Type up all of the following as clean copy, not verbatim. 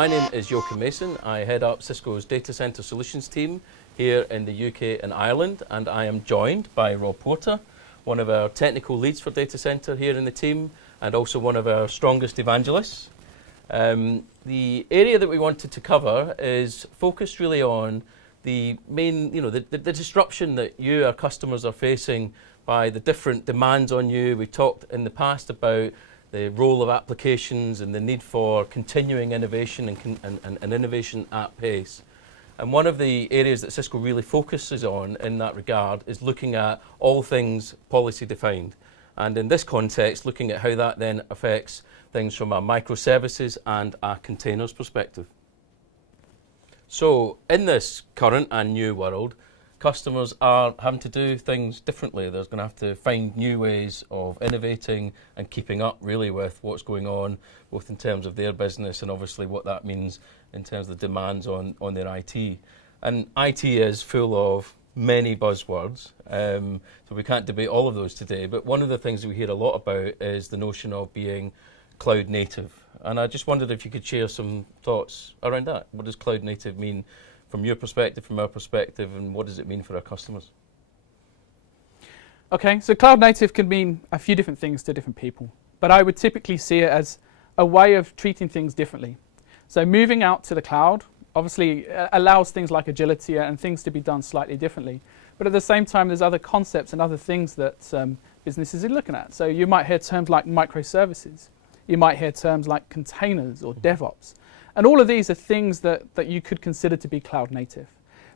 My name is Joachim Mason. I head up Cisco's Data Center Solutions team here in the UK and Ireland, and I am joined by Rob Porter, one of our technical leads for data center here in the team, and also one of our strongest evangelists. The area that we wanted to cover is focused really on the main, the disruption that you, our customers, are facing by the different demands on you. We talked in the past about the role of applications and the need for continuing innovation and innovation at pace. And one of the areas that Cisco really focuses on in that regard is looking at all things policy defined. And in this context, looking at how that then affects things from a microservices and a containers perspective. So in this current and new world, customers are having to do things differently. They're going to have to find new ways of innovating and keeping up really with what's going on, both in terms of their business and obviously what that means in terms of the demands on their IT. And IT is full of many buzzwords, so we can't debate all of those today, but one of the things that we hear a lot about is the notion of being cloud native. And I just wondered if you could share some thoughts around that. What does cloud native mean from your perspective, from our perspective, and what does it mean for our customers? Okay, so cloud native can mean a few different things to different people, but I would typically see it as a way of treating things differently. So moving out to the cloud obviously allows things like agility and things to be done slightly differently, but at the same time there's other concepts and other things that businesses are looking at. So you might hear terms like microservices, you might hear terms like containers or DevOps. And all of these are things that you could consider to be cloud native.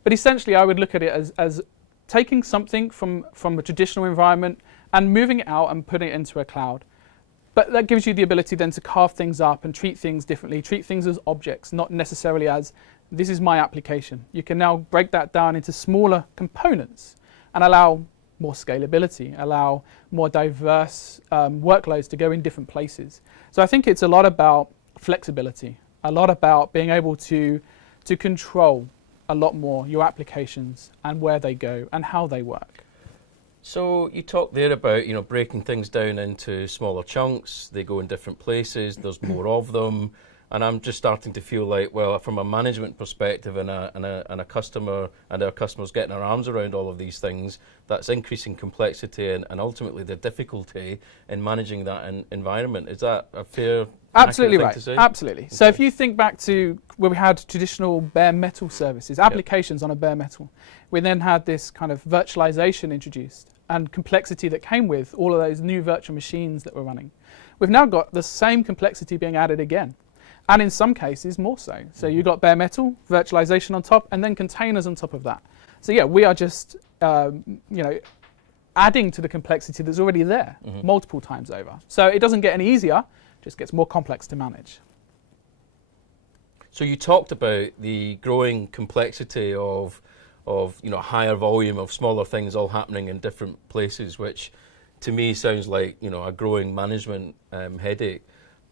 But essentially I would look at it as taking something from a traditional environment and moving it out and putting it into a cloud. But that gives you the ability then to carve things up and treat things differently, treat things as objects, not necessarily as this is my application. You can now break that down into smaller components and allow more scalability, allow more diverse workloads to go in different places. So I think it's a lot about flexibility, a lot about being able to control a lot more your applications and where they go and how they work. So you talked there about breaking things down into smaller chunks. They go in different places. There's more of them, and I'm just starting to feel like, well, from a management perspective and a customer and our customers getting our arms around all of these things, that's increasing complexity and ultimately the difficulty in managing that environment. Is that a fair? Absolutely right. To say? Absolutely. Okay. So if you think back to where we had traditional bare metal services, applications on a bare metal, we then had this kind of virtualization introduced and complexity that came with all of those new virtual machines that we're running. We've now got the same complexity being added again, and in some cases more so. So you've got bare metal, virtualization on top, and then containers on top of that. So yeah, we are just adding to the complexity that's already there multiple times over. So it doesn't get any easier, just gets more complex to manage. So you talked about the growing complexity of higher volume of smaller things all happening in different places, which to me sounds like a growing management headache.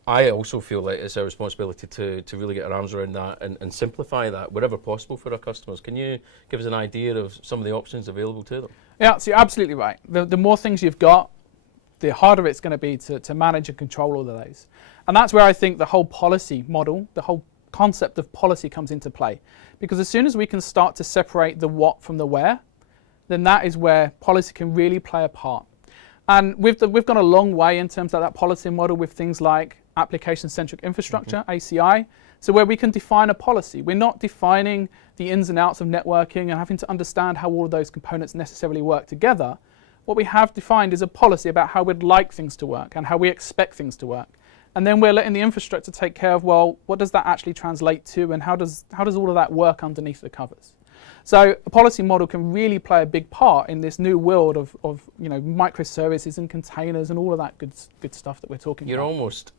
I also feel like it's our responsibility to really get our arms around that and simplify that wherever possible for our customers. Can you give us an idea of some of the options available to them? Yeah, so you're absolutely right. The more things you've got, the harder it's going to be to manage and control all of those. And that's where I think the whole policy model, the whole concept of policy comes into play. Because as soon as we can start to separate the what from the where, then that is where policy can really play a part. And we've gone a long way in terms of that policy model with things like application-centric infrastructure, ACI, so where we can define a policy. We're not defining the ins and outs of networking and having to understand how all of those components necessarily work together. What we have defined is a policy about how we'd like things to work and how we expect things to work. And then we're letting the infrastructure take care of, well, what does that actually translate to and how does all of that work underneath the covers? So a policy model can really play a big part in this new world of microservices and containers and all of that good stuff that we're talking about. You're almost,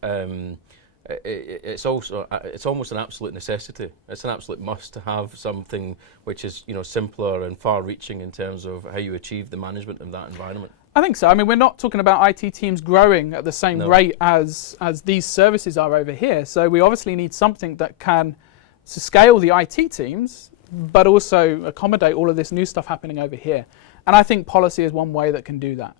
it's almost an absolute necessity. It's an absolute must to have something which is simpler and far-reaching in terms of how you achieve the management of that environment. I think so. I mean, we're not talking about IT teams growing at the same rate as these services are over here. So we obviously need something that can scale the IT teams, but also accommodate all of this new stuff happening over here. And I think policy is one way that can do that.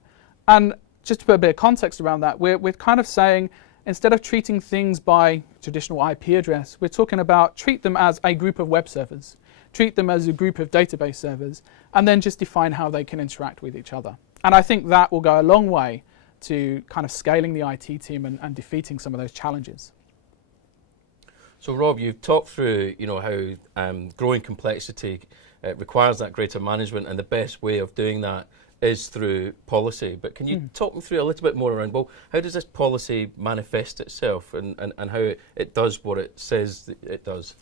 And just to put a bit of context around that, we're kind of saying instead of treating things by traditional IP address, we're talking about treat them as a group of web servers, treat them as a group of database servers, and then just define how they can interact with each other. And I think that will go a long way to kind of scaling the IT team and defeating some of those challenges. So Rob, you've talked through, how growing complexity requires that greater management, and the best way of doing that is through policy. But can you talk me through a little bit more around, well, how does this policy manifest itself and how it does what it says that it does?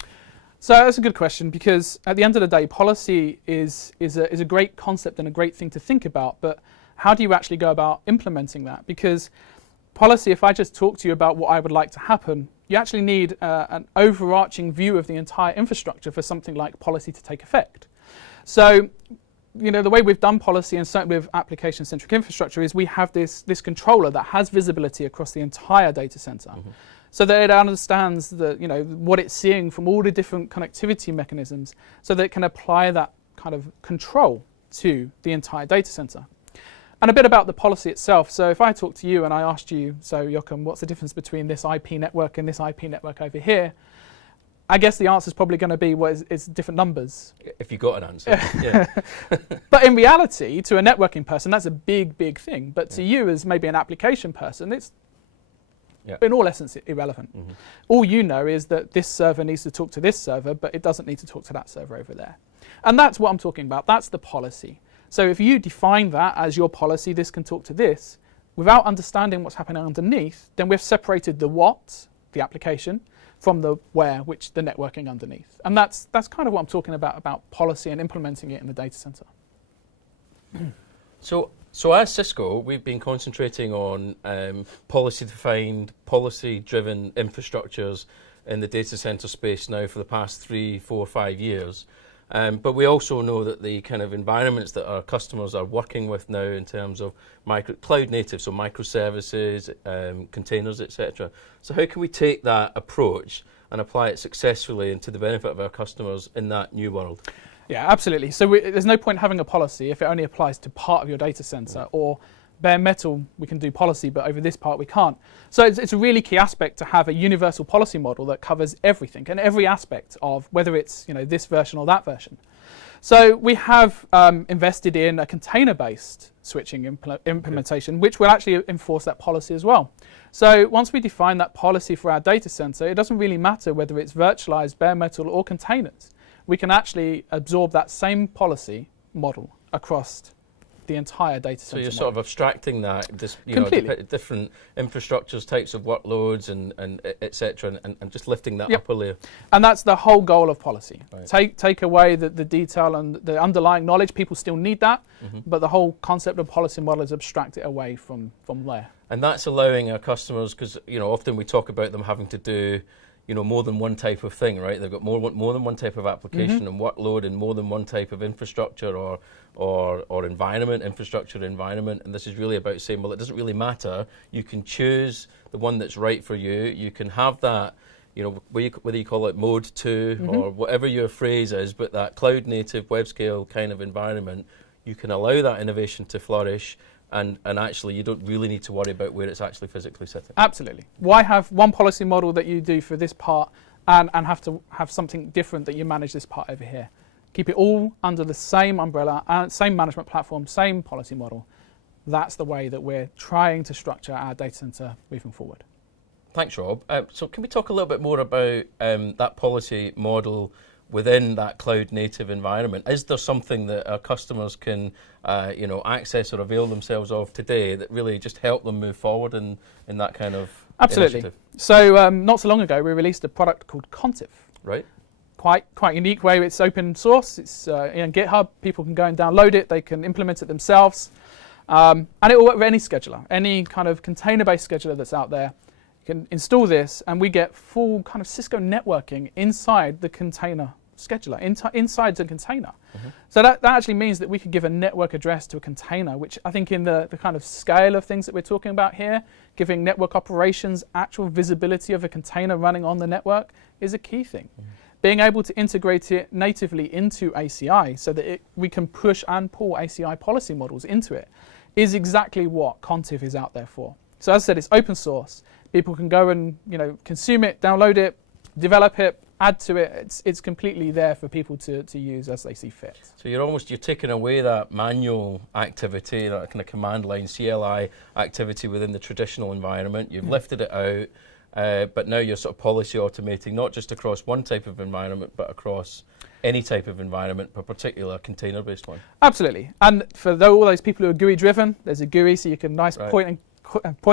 So that's a good question, because at the end of the day, policy is a great concept and a great thing to think about, but how do you actually go about implementing that? Because policy, if I just talk to you about what I would like to happen, you actually need an overarching view of the entire infrastructure for something like policy to take effect. So, the way we've done policy, and certainly with application-centric infrastructure, is we have this controller that has visibility across the entire data center, so that it understands what it's seeing from all the different connectivity mechanisms, so that it can apply that kind of control to the entire data center. And a bit about the policy itself. So if I talk to you and I asked you, so Joachim, what's the difference between this IP network and this IP network over here? I guess the answer is probably going to be, it's different numbers. If you got an answer, yeah. But in reality, to a networking person, that's a big, big thing. But to you as maybe an application person, it's in all essence irrelevant. All you know is that this server needs to talk to this server, but it doesn't need to talk to that server over there. And that's what I'm talking about. That's the policy. So if you define that as your policy, this can talk to this, without understanding what's happening underneath, then we've separated the what, the application, from the where, which the networking underneath. And that's kind of what I'm talking about policy and implementing it in the data center. So as Cisco, we've been concentrating on policy-defined, policy-driven infrastructures in the data center space now for the past 3, 4, 5 years. But we also know that the kind of environments that our customers are working with now in terms of cloud native, so microservices, containers, etc. So how can we take that approach and apply it successfully and to the benefit of our customers in that new world? Yeah, absolutely. So there's no point having a policy if it only applies to part of your data center, or bare metal, we can do policy, but over this part we can't. So it's a really key aspect to have a universal policy model that covers everything and every aspect of whether it's this version or that version. So we have invested in a container-based switching implementation, which will actually enforce that policy as well. So once we define that policy for our data center, it doesn't really matter whether it's virtualized, bare metal, or containers. We can actually absorb that same policy model across the entire data center. So you're sort of abstracting that, different infrastructures, types of workloads, and et cetera, and just lifting that upper layer. And that's the whole goal of policy. Right. Take away the detail and the underlying knowledge. People still need that, but the whole concept of policy model is abstract it away from there. And that's allowing our customers, because often we talk about them having to do more than one type of thing, right? They've got more than one type of application and workload, and more than one type of infrastructure or environment, infrastructure environment. And this is really about saying, well, it doesn't really matter. You can choose the one that's right for you. You can have that, whether you call it mode 2 or whatever your phrase is, but that cloud native, web scale kind of environment, you can allow that innovation to flourish. And actually, you don't really need to worry about where it's actually physically sitting. Absolutely. Why have one policy model that you do for this part and have to have something different that you manage this part over here? Keep it all under the same umbrella, same management platform, same policy model. That's the way that we're trying to structure our data center moving forward. Thanks, Rob. So can we talk a little bit more about that policy model within that cloud native environment? Is there something that our customers can access or avail themselves of today that really just help them move forward in that kind of initiative? So not so long ago we released a product called Contiv. Right. Quite unique way. It's open source. It's in GitHub. People can go and download it. They can implement it themselves, and it will work with any scheduler, any kind of container-based scheduler that's out there. You can install this, and we get full kind of Cisco networking inside the container scheduler, inside the container. So that actually means that we could give a network address to a container, which I think in the kind of scale of things that we're talking about here, giving network operations actual visibility of a container running on the network is a key thing. Being able to integrate it natively into ACI so that we can push and pull ACI policy models into it is exactly what Contiv is out there for. So as I said, it's open source. People can go and consume it, download it, develop it, add to it. It's completely there for people to use as they see fit. So you're taking away that manual activity, that kind of command line CLI activity within the traditional environment. You've lifted it out, but now you're sort of policy automating, not just across one type of environment, but across any type of environment, but particular container-based one. Absolutely. And for all those people who are GUI driven, there's a GUI, so you can point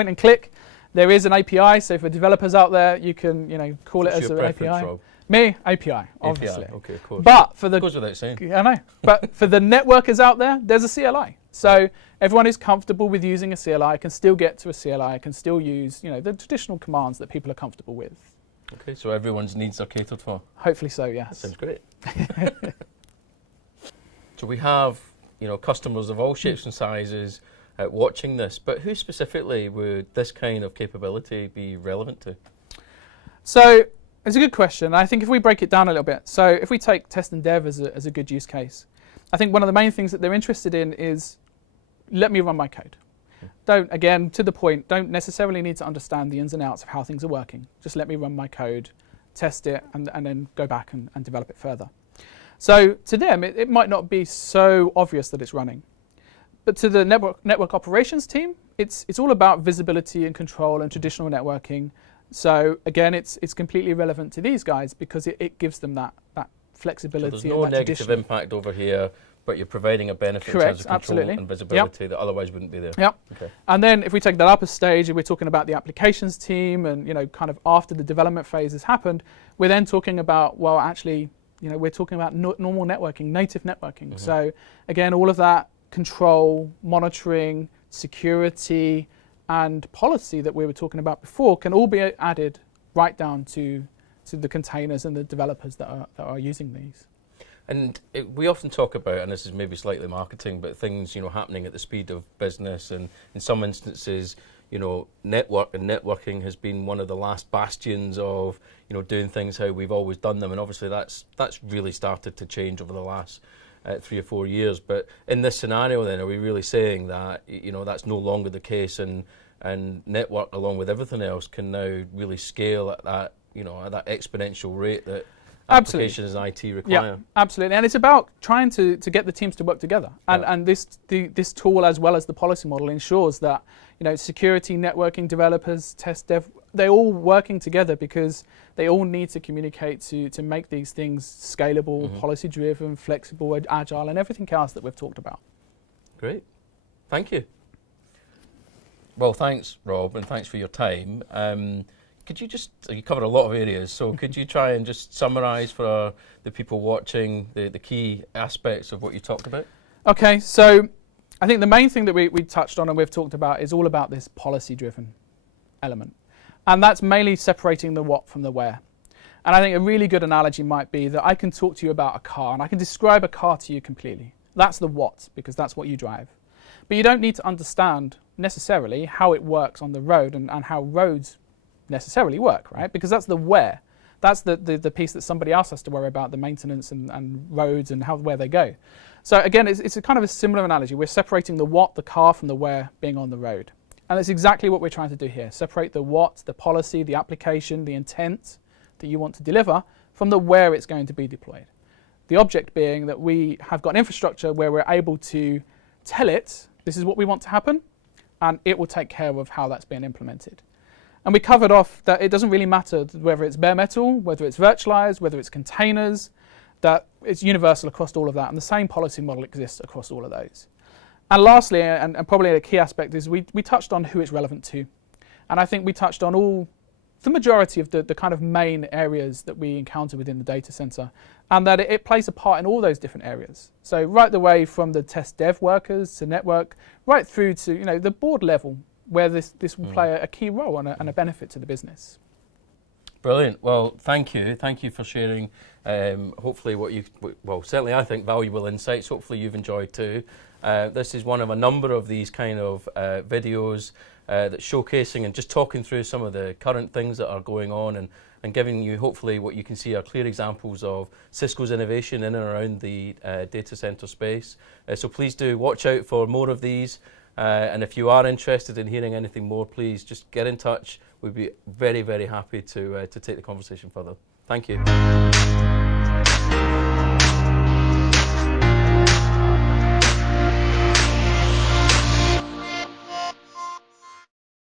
and click. There is an API, so for developers out there, you can call it as an API. Rob? Me, API, obviously. API, okay, of course. But for Goes without saying. I know. But for the networkers out there, there's a CLI. So everyone who's comfortable with using a CLI can still get to a CLI, can still use the traditional commands that people are comfortable with. Okay, so everyone's needs are catered for. Hopefully so, yes. That sounds great. So we have customers of all shapes and sizes watching this, but who specifically would this kind of capability be relevant to? So it's a good question. I think if we break it down a little bit, so if we take test and dev as a good use case, I think one of the main things that they're interested in is, let me run my code. Again, to the point, don't necessarily need to understand the ins and outs of how things are working. Just let me run my code, test it, and then go back and develop it further. So to them, it might not be so obvious that it's running. But to the network operations team, it's all about visibility and control and traditional networking. So again, it's completely relevant to these guys because it gives them that flexibility. So there's no negative impact over here, but you're providing a benefit in terms of control and visibility that otherwise wouldn't be there. Yep. Okay. And then if we take that up a stage and we're talking about the applications team and kind of after the development phase has happened, we're then talking about, well, actually, we're talking about normal networking, native networking. Mm-hmm. So again, all of that control, monitoring, security, and policy that we were talking about before can all be added right down to the containers and the developers that are using these. And we often talk about, and this is maybe slightly marketing, but things happening at the speed of business, and in some instances, networking has been one of the last bastions of doing things how we've always done them, and obviously that's really started to change over the last 3 or 4 years. But in this scenario, then, are we really saying that that's no longer the case, and network, along with everything else, can now really scale at that at that exponential rate that applications and IT require? Yeah, absolutely. And it's about trying to get the teams to work together. And this tool, as well as the policy model, ensures that security, networking, developers, test dev, they're all working together because they all need to communicate to make these things scalable, policy-driven, flexible, agile, and everything else that we've talked about. Great. Thank you. Well, thanks, Rob, and thanks for your time. Could you covered a lot of areas, so could you try and just summarise for the people watching the key aspects of what you talked about? Okay, so I think the main thing that we touched on and we've talked about is all about this policy-driven element. And that's mainly separating the what from the where. And I think a really good analogy might be that I can talk to you about a car and I can describe a car to you completely. That's the what, because that's what you drive. But you don't need to understand necessarily how it works on the road and how roads necessarily work, right? Because that's the where. That's the piece that somebody else has to worry about, the maintenance and roads and where they go. So again, it's a kind of a similar analogy. We're separating the what, the car, from the where being on the road. And that's exactly what we're trying to do here. Separate the what, the policy, the application, the intent that you want to deliver from the where it's going to be deployed. The object being that we have got an infrastructure where we're able to tell it, this is what we want to happen, and it will take care of how that's being implemented. And we covered off that it doesn't really matter whether it's bare metal, whether it's virtualized, whether it's containers, that it's universal across all of that, and the same policy model exists across all of those. And lastly, and probably a key aspect, is we touched on who it's relevant to. And I think we touched on the majority of the kind of main areas that we encounter within the data center, and that it plays a part in all those different areas. So right the way from the test dev workers to network, right through to the board level, where this will play a key role and a benefit to the business. Brilliant. Well, thank you. Thank you for sharing, hopefully certainly I think valuable insights. Hopefully you've enjoyed too. This is one of a number of these kind of videos that's showcasing and just talking through some of the current things that are going on and giving you hopefully what you can see are clear examples of Cisco's innovation in and around the data center space. So please do watch out for more of these. And if you are interested in hearing anything more, please just get in touch. We'd be very, very happy to take the conversation further. Thank you.